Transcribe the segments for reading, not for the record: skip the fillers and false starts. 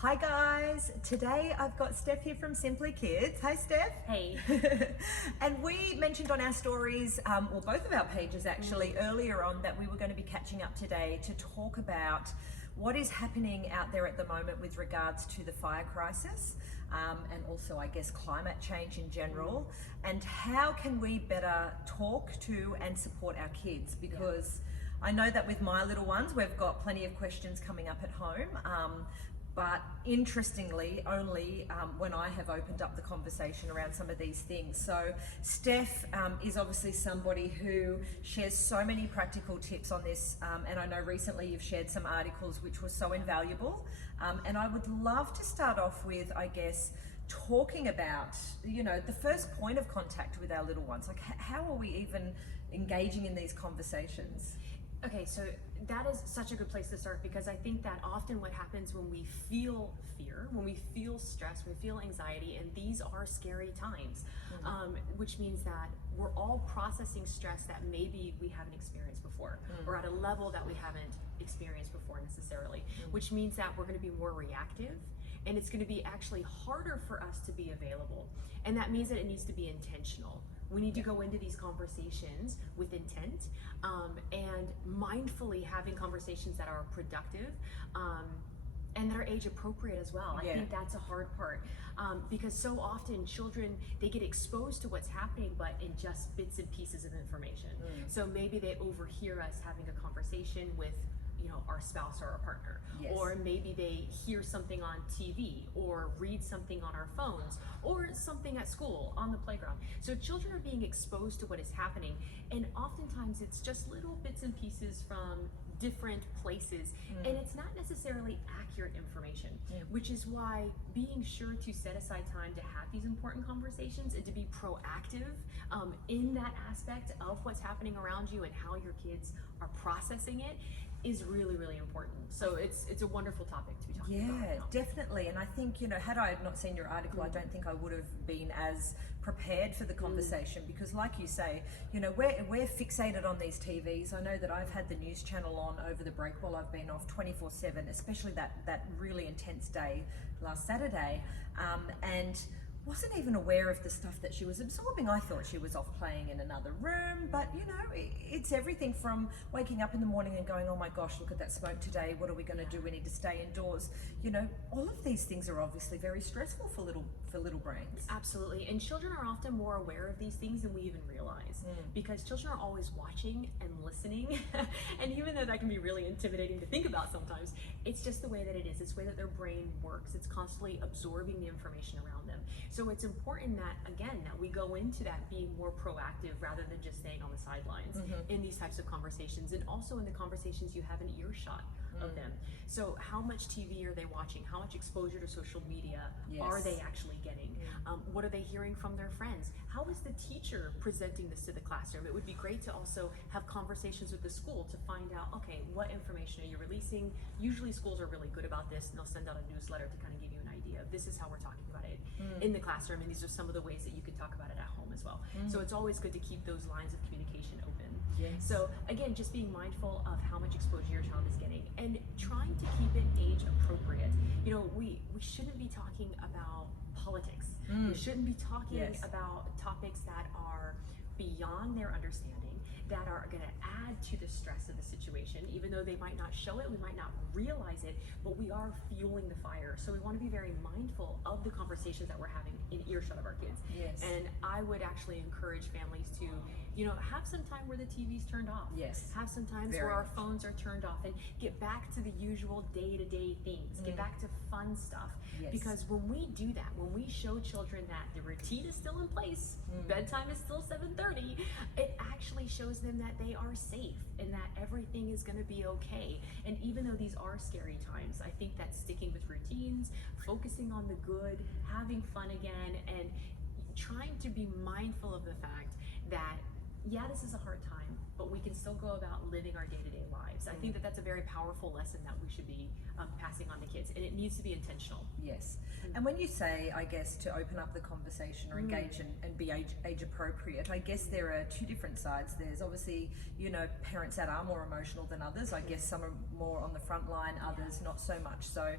Hi guys, today I've got Steph here from Simply Kids. Hi Steph. Hey. And we mentioned on our stories, or both of our pages actually, earlier on that we were going to be catching up today to talk about what is happening out there at the moment with regards to the fire crisis, and also I guess climate change in general, and how can we better talk to and support our kids, because I know that with my little ones we've got plenty of questions coming up at home, but interestingly only when I have opened up the conversation around some of these things. So Steph is obviously somebody who shares so many practical tips on this, and I know recently you've shared some articles which were so invaluable, and I would love to start off with, I guess, talking about, you know, the first point of contact with our little ones. Like, how are we even engaging in these conversations? Okay, so that is such a good place to start, because I think that often what happens when we feel fear, when we feel stress, when we feel anxiety, and these are scary times, which means that we're all processing stress that maybe we haven't experienced before, or at a level that we haven't experienced before necessarily, which means that we're going to be more reactive, and it's going to be actually harder for us to be available. And that means that it needs to be intentional. We need to go into these conversations with intent, and mindfully having conversations that are productive, and that are age appropriate as well. I think that's a hard part, because so often children, they get exposed to what's happening, but in just bits and pieces of information. So maybe they overhear us having a conversation with, you know, our spouse or our partner, or maybe they hear something on TV or read something on our phones or something at school on the playground. So children are being exposed to what is happening, and oftentimes it's just little bits and pieces from different places, and it's not necessarily accurate information, which is why being sure to set aside time to have these important conversations and to be proactive in that aspect of what's happening around you and how your kids are processing it is really, really important. So it's a wonderful topic to be talking about right now. Definitely. And I think, you know, had I not seen your article, I don't think I would have been as prepared for the conversation, because like you say, you know, we're fixated on these TVs. I know that I've had the news channel on over the break while I've been off 24/7, especially that really intense day last Saturday, and wasn't even aware of the stuff that she was absorbing. I thought she was off playing in another room, but you know, it's everything from waking up in the morning and going, oh my gosh, look at that smoke today, what are we going to do? We need to stay indoors. You know, all of these things are obviously very stressful for little brains. Absolutely. And children are often more aware of these things than we even realize, because children are always watching and listening. And even though that can be really intimidating to think about sometimes, it's just the way that it is. It's the way that their brain works. It's constantly absorbing the information around them. So it's important that, again, that we go into that being more proactive rather than just staying on the sidelines in these types of conversations, and also in the conversations you have an earshot of them. So how much TV are they watching? How much exposure to social media are they actually getting? What are they hearing from their friends? How is the teacher presenting this to the classroom? It would be great to also have conversations with the school to find out, okay, what information are you releasing? Usually schools are really good about this, and they'll send out a newsletter to kind of give you an idea of, this is how we're talking about it in the classroom, and these are some of the ways that you could talk about it at home as well. So it's always good to keep those lines of communication open. So again, just being mindful of how much exposure your child is getting, and trying to keep it age appropriate. You know, we shouldn't be talking about politics. We shouldn't be talking about topics that are beyond their understanding, that are going to add to the stress of the situation. Even though they might not show it, we might not realize it, but we are fueling the fire. So we want to be very mindful of the conversations that we're having in earshot of our kids. And I would actually encourage families to, you know, have some time where the TV's turned off. Have some times where our phones are turned off, and get back to the usual day-to-day things. Get back to fun stuff. Because when we do that, when we show children that the routine is still in place, bedtime is still 7:30, it actually shows them that they are safe and that everything is going to be okay. And even though these are scary times, I think that sticking with routines, focusing on the good, having fun again, and trying to be mindful of the fact that, yeah, this is a hard time, but we can still go about living our day-to-day lives. I think that that's a very powerful lesson that we should be passing on to kids, and it needs to be intentional. And when you say, I guess, to open up the conversation or engage and be age appropriate, I guess there are two different sides. There's obviously, you know, parents that are more emotional than others. I guess some are more on the front line, others not so much. So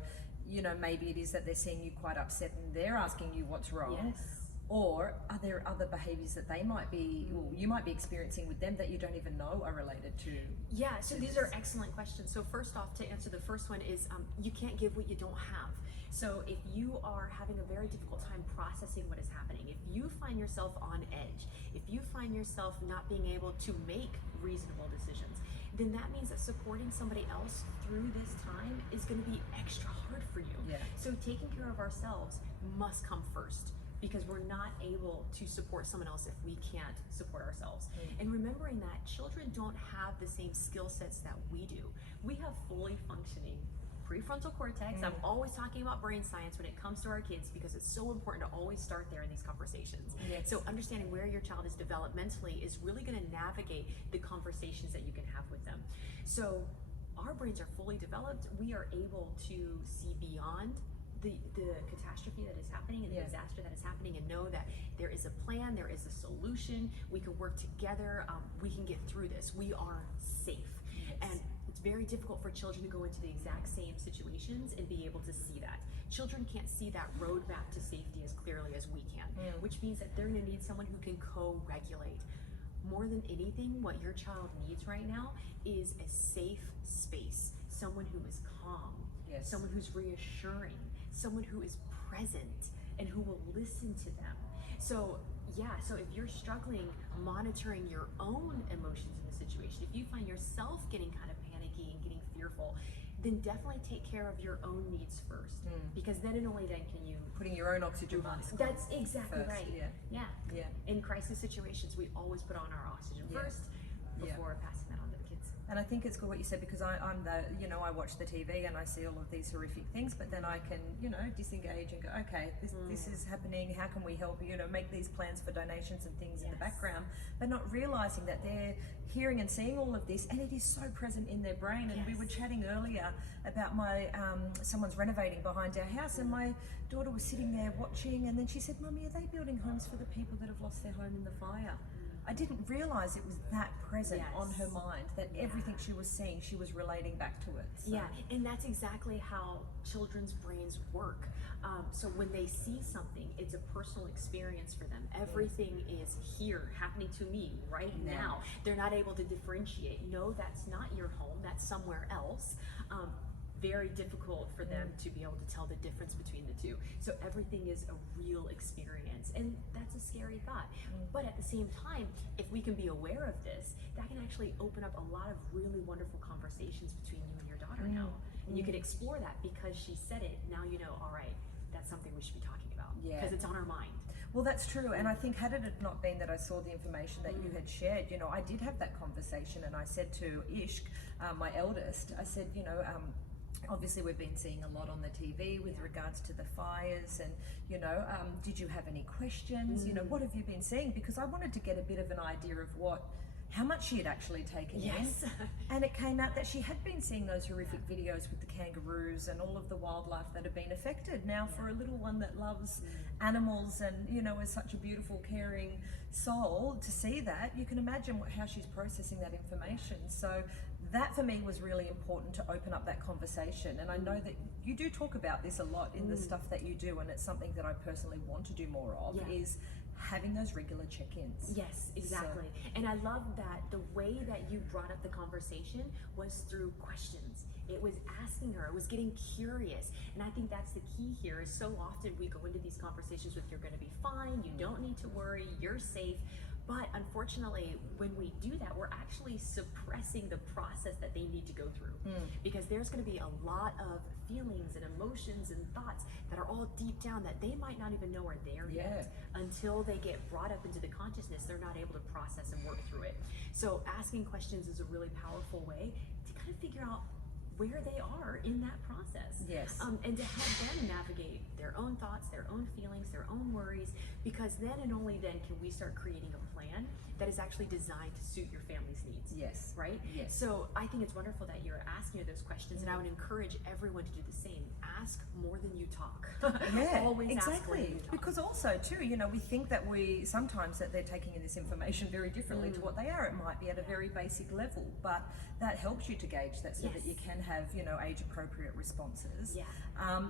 you know, maybe it is that they're seeing you quite upset and they're asking you what's wrong. Yes. Or are there other behaviors that they might be, or you might be experiencing with them that you don't even know are related to? Yeah, so these are excellent questions. So first off, to answer the first one is you can't give what you don't have. So if you are having a very difficult time processing what is happening, if you find yourself on edge, if you find yourself not being able to make reasonable decisions, then that means that supporting somebody else through this time is going to be extra hard for you. Yeah. So taking care of ourselves must come first, because we're not able to support someone else if we can't support ourselves. And remembering that children don't have the same skill sets that we do. We have fully functioning prefrontal cortex. I'm always talking about brain science when it comes to our kids, because it's so important to always start there in these conversations. Yes. So understanding where your child is developmentally is really going to navigate the conversations that you can have with them. So our brains are fully developed. We are able to see beyond the catastrophe that is happening and the disaster that is happening, and know that there is a plan, there is a solution, we can work together, we can get through this, we are safe. And it's very difficult for children to go into the exact same situations and be able to see that. Children can't see that roadmap to safety as clearly as we can, which means that they're going to need someone who can co-regulate. More than anything, what your child needs right now is a safe space, someone who is calm, someone who's reassuring, someone who is present and who will listen to them. So so if you're struggling monitoring your own emotions in the situation, if you find yourself getting kind of panicky and getting fearful, then definitely take care of your own needs first, because then and only then can you Putting your own oxygen mask on. That's exactly first, right. Yeah. In crisis situations, we always put on our oxygen first before passing that on to the kids. And I think it's good what you said, because I'm the, you know, I watch the TV and I see all of these horrific things, but then I can, you know, disengage and go, okay, this is happening, how can we help, you know, make these plans for donations and things in the background, but not realizing that they're hearing and seeing all of this, and it is so present in their brain. And we were chatting earlier about my, someone's renovating behind our house, and my daughter was sitting there watching, and then she said, Mummy, are they building homes for the people that have lost their home in the fire? I didn't realize it was that present on her mind, that everything she was seeing, she was relating back to it. So. Yeah, and that's exactly how children's brains work. So when they see something, it's a personal experience for them. Everything is here, happening to me right now. They're not able to differentiate. No, that's not your home, that's somewhere else. Very difficult for them to be able to tell the difference between the two. So everything is a real experience, and that's a scary thought. But at the same time, if we can be aware of this, that can actually open up a lot of really wonderful conversations between you and your daughter now. And you can explore that because she said it. Now you know, all right, that's something we should be talking about, because it's on our mind. Well, that's true. And I think had it not been that I saw the information that you had shared, you know, I did have that conversation, and I said to Ishk, my eldest, I said, you know, obviously we've been seeing a lot on the TV with regards to the fires, and, you know, did you have any questions? You know, what have you been seeing? Because I wanted to get a bit of an idea of how much she had actually taken in. And it came out that she had been seeing those horrific videos with the kangaroos and all of the wildlife that had been affected. Now, for a little one that loves animals and, you know, is such a beautiful, caring soul, to see that, you can imagine how she's processing that information. So that for me was really important, to open up that conversation. And I know that you do talk about this a lot in the stuff that you do, and it's something that I personally want to do more of, is having those regular check-ins. Yes, exactly. So, and I love that the way that you brought up the conversation was through questions. It was asking her, it was getting curious. And I think that's the key here, is so often we go into these conversations with, you're gonna be fine, you don't need to worry, you're safe. But unfortunately, when we do that, we're actually suppressing the process that they need to go through. Because there's going to be a lot of feelings and emotions and thoughts that are all deep down that they might not even know are there yet. Until they get brought up into the consciousness, they're not able to process and work through it. So asking questions is a really powerful way to kind of figure out where they are in that process. And to help them navigate their own thoughts, their own feelings, their own worries, because then and only then can we start creating a plan that is actually designed to suit your family's needs. Right? So I think it's wonderful that you're asking her those questions, and I would encourage everyone to do the same. Ask more than you talk. Yeah, Always ask exactly. when you talk. Because also too, we think that sometimes that they're taking in this information very differently to what they are. It might be at a very basic level, but that helps you to gauge that so that you can have, age appropriate responses. Yeah.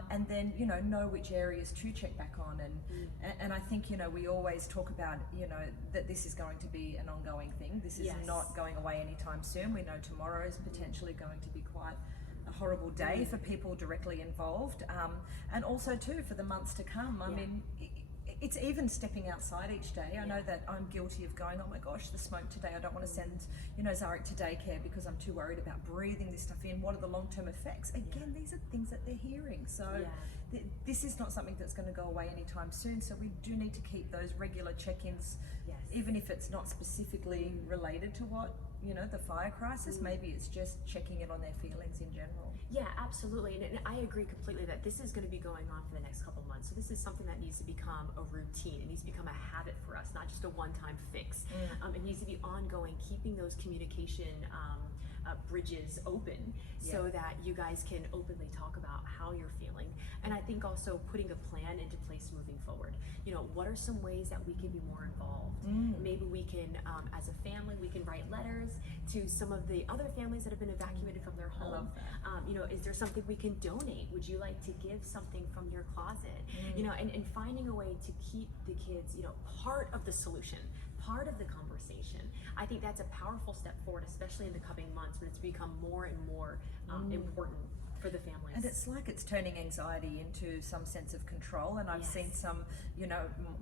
And then, know which areas to check back on. And I think, we always talk about, that this is going to be an ongoing thing. This is not going away anytime soon. We know tomorrow is potentially going to be quite a horrible day for people directly involved, and also too for the months to come. I mean, it's even stepping outside each day. I know that I'm guilty of going, oh my gosh, the smoke today. I don't want to send, Zarek to daycare because I'm too worried about breathing this stuff in. What are the long-term effects? Again, these are things that they're hearing. So this is not something that's going to go away anytime soon. So we do need to keep those regular check-ins, even if it's not specifically related to what, the fire crisis. Maybe it's just checking in on their feelings in general. Yeah, absolutely. And I agree completely that this is going to be going on for the next couple of months. So this is something that needs to become a routine. It needs to become a habit for us, not just a one-time fix. It needs to be ongoing, keeping those communication bridges open so that you guys can openly talk about how you're feeling. And I think also putting a plan into place moving forward. What are some ways that we can be more involved? Maybe we can, as a family, we can write letters to some of the other families that have been evacuated from their home. Is there something we can donate? Would you like to give something from your closet? And finding a way to keep the kids, part of the solution, part of the conversation. I think that's a powerful step forward, especially in the coming months when it's become more and more important for the families. And it's like it's turning anxiety into some sense of control. And I've seen some,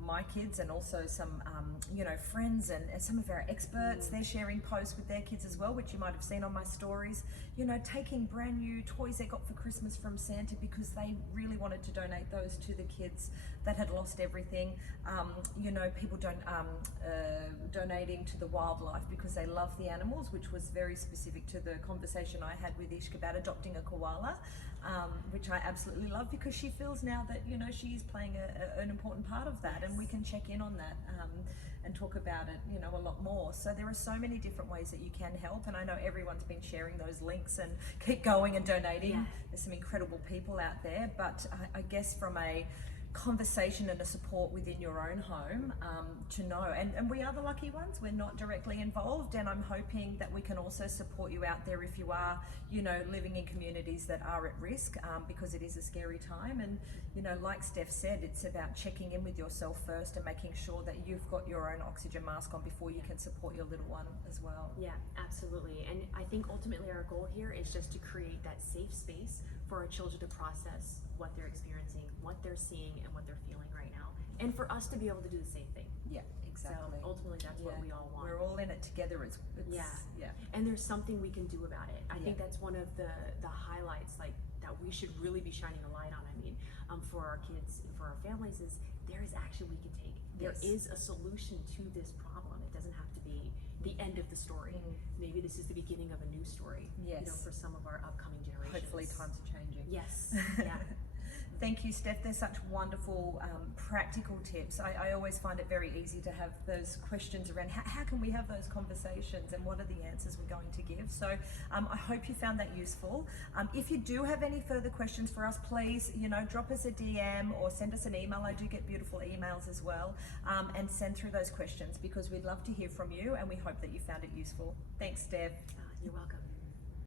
my kids and also some, friends and some of our experts, they're sharing posts with their kids as well, which you might have seen on my stories, taking brand new toys they got for Christmas from Santa because they really wanted to donate those to the kids that had lost everything. People donating to the wildlife because they love the animals, which was very specific to the conversation I had with Ishk about adopting a koala, which I absolutely love because she feels now that, she is playing an important part of that, and we can check in on that and talk about it, a lot more. So there are so many different ways that you can help, and I know everyone's been sharing those links and keep going and donating. There's some incredible people out there, but I guess from a conversation and a support within your own home, to know, and we are the lucky ones, we're not directly involved, and I'm hoping that we can also support you out there if you are, living in communities that are at risk, because it is a scary time. And like Steph said, it's about checking in with yourself first and making sure that you've got your own oxygen mask on before you can support your little one as well. Yeah, absolutely. And I think ultimately our goal here is just to create that safe space for our children to process what they're experiencing, what they're seeing, and what they're feeling right now, and for us to be able to do the same thing. Yeah, exactly. So ultimately that's what we all want. We're all in it together. It's and there's something we can do about it. I think that's one of the highlights, like, that we should really be shining a light on. I mean, for our kids and for our families, is there is action we can take. There is a solution to this problem. It doesn't have to be the end of the story. Maybe this is the beginning of a new story. For some of our upcoming generations. Hopefully times are changing. Yes. Yeah. Thank you, Steph. They're such wonderful, practical tips. I always find it very easy to have those questions around how can we have those conversations and what are the answers we're going to give. So I hope you found that useful. If you do have any further questions for us, please, drop us a DM or send us an email. I do get beautiful emails as well, and send through those questions because we'd love to hear from you, and we hope that you found it useful. Thanks, Steph. You're welcome.